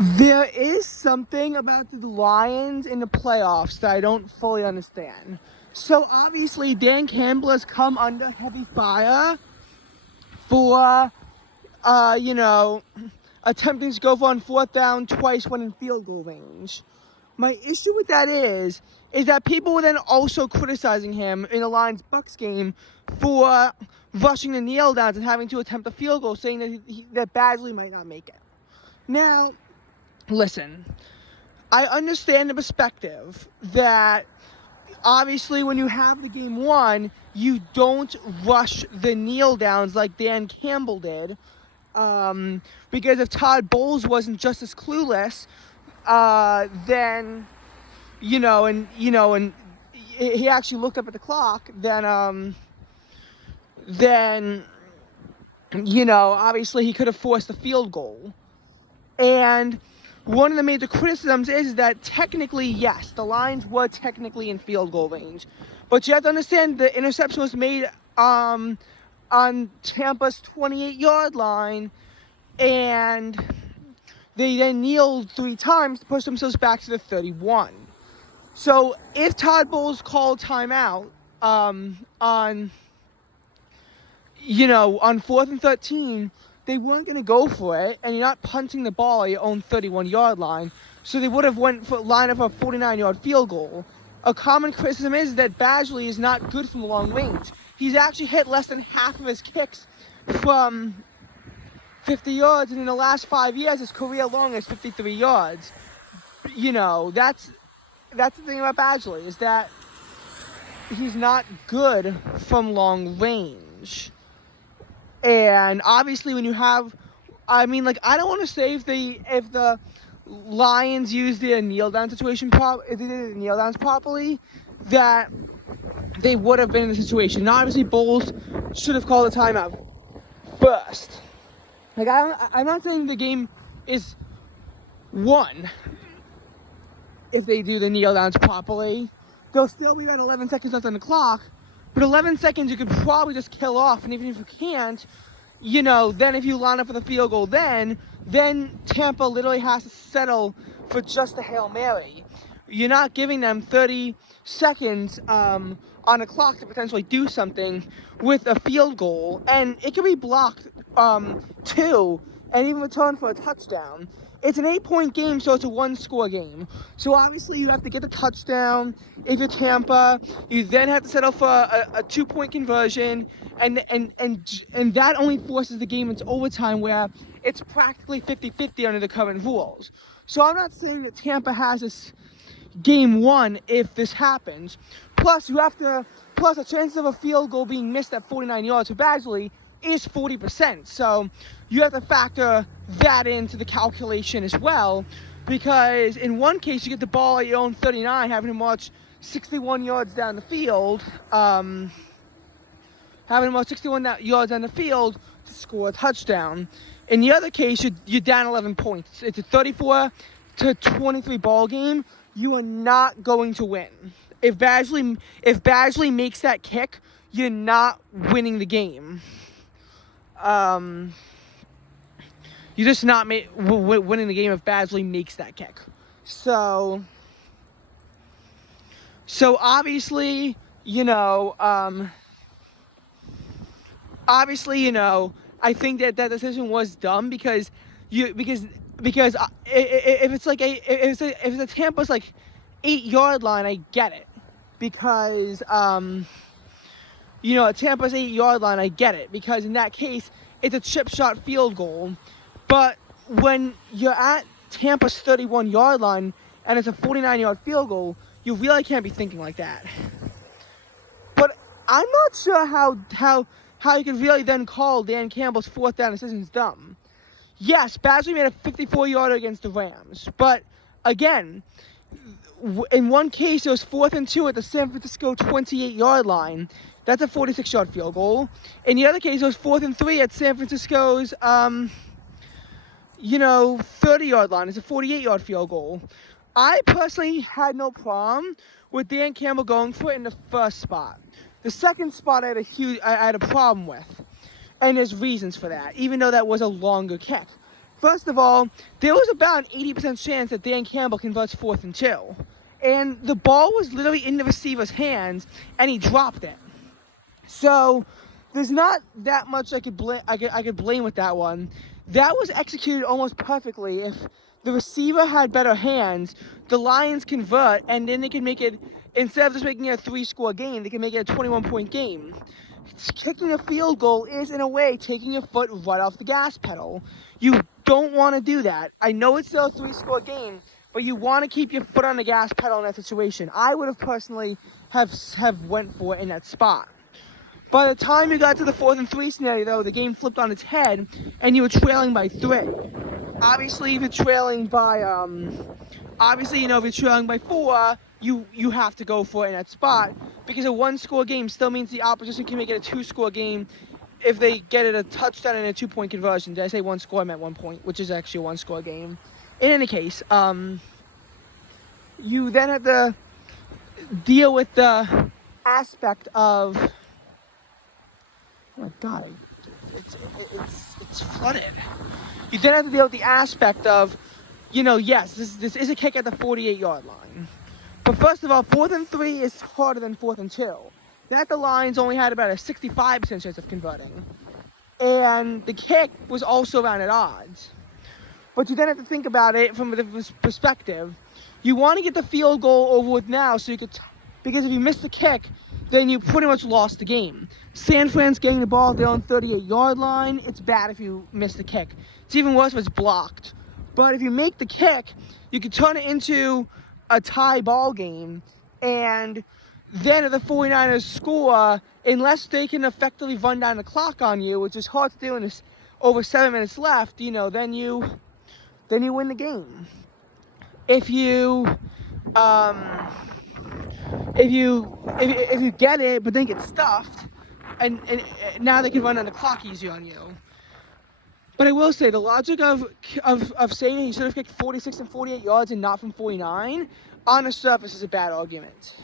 There is something about the Lions in the playoffs that I don't fully understand. So obviously Dan Campbell has come under heavy fire for, attempting to go for on fourth down twice when in field goal range. My issue with that is that people were then also criticizing him in the Lions-Bucks game for rushing the kneel downs and having to attempt a field goal, saying that Badgley might not make it. Now, listen, I understand the perspective that obviously when you have the game won, you don't rush the kneel downs like Dan Campbell did. Because if Todd Bowles wasn't just as clueless, then, and he actually looked up at the clock, then, obviously he could have forced a field goal. And one of the major criticisms is that technically, yes, the Lions were technically in field goal range. But you have to understand the interception was made on Tampa's 28-yard line, and they then kneeled 3 times to push themselves back to the 31. So if Todd Bowles called timeout on 4th and 13, they weren't going to go for it, and you're not punting the ball at your own 31-yard line, so they would have lined up a 49-yard field goal. A common criticism is that Badgley is not good from long range. He's actually hit less than half of his kicks from 50 yards, and in the last 5 years, his career long is 53 yards. That's the thing about Badgley, is that he's not good from long range. And obviously when you have, I don't want to say if the Lions used their kneel down situation if they did the kneel downs properly, that they would have been in the situation. Now, obviously Bowles should have called a timeout first. I'm not saying the game is won if they do the kneel downs properly. There'll still be about 11 seconds left on the clock, but 11 seconds you could probably just kill off, and even if you can't, then if you line up for the field goal, then Tampa literally has to settle for just a Hail Mary. You're not giving them 30 seconds on a clock to potentially do something with a field goal, and it can be blocked too, and even returned for a touchdown. It's an 8-point game, so it's a 1-score game. So obviously you have to get the touchdown. If you're Tampa, you then have to settle for a 2-point conversion, and that only forces the game into overtime, where it's practically 50-50 under the current rules. So I'm not saying that Tampa has this game won if this happens. Plus the chances of a field goal being missed at 49 yards for Badgley is 40%. So you have to factor that into the calculation as well, because in one case you get the ball at your own 39, having to march 61 yards down the field, to score a touchdown. In the other case, you're down 11 points. It's a 34-23 ball game. You are not going to win. If Badgley makes that kick, you're not winning the game. You're just not winning the game if Badgley makes that kick. So obviously, I think that decision was dumb, because if it's a Tampa's 8-yard line, I get it, because a Tampa's 8-yard line, I get it, because in that case it's a chip shot field goal. But when you're at Tampa's 31-yard line and it's a 49-yard field goal, you really can't be thinking like that. But I'm not sure how you can really then call Dan Campbell's 4th down decisions dumb. Yes, Badgley made a 54-yarder against the Rams, but again, in one case it was 4th and 2 at the San Francisco 28-yard line. That's a 46-yard field goal. In the other case, it was 4th and 3 at San Francisco's 30-yard line. It's a 48-yard field goal. I personally had no problem with Dan Campbell going for it in the first spot. The second spot I had a problem with, and there's reasons for that, even though that was a longer kick. First of all, there was about an 80% chance that Dan Campbell converts 4th and 2. And the ball was literally in the receiver's hands, and he dropped it. So there's not that much I could blame with that one. That was executed almost perfectly. If the receiver had better hands, the Lions convert, and then they can make it, instead of just making it a 3-score game, they can make it a 21-point game. Kicking a field goal is, in a way, taking your foot right off the gas pedal. You don't want to do that. I know it's still a 3-score game, but you want to keep your foot on the gas pedal in that situation. I would have personally have went for it in that spot. By the time you got to the 4th and 3 scenario, though, the game flipped on its head, and you were trailing by 3. Obviously, if you're trailing by, if you're trailing by 4, you have to go for it in that spot, because a 1-score game still means the opposition can make it a 2-score game if they get it a touchdown and a 2-point conversion. Did I say 1 score? I meant 1 point, which is actually a 1-score game. In any case, you then have to deal with the aspect of, oh my god, it's flooded. You then have to deal with the aspect of, yes, this is a kick at the 48-yard line. But first of all, 4th and 3 is harder than 4th and 2. That the Lions only had about a 65% chance of converting. And the kick was also around at odds. But you then have to think about it from a different perspective. You want to get the field goal over with now, so you could, because if you miss the kick, then you pretty much lost the game. San Fran's getting the ball at their own 38-yard line. It's bad if you miss the kick. It's even worse if it's blocked. But if you make the kick, you can turn it into a tie ball game, and then if the 49ers score, unless they can effectively run down the clock on you, which is hard to do in this over 7 minutes left, then you win the game. If you get it but then get stuffed, and now they can run on the clock easier on you. But I will say, the logic of saying he should have kicked 46 and 48 yards and not from 49, on the surface is a bad argument.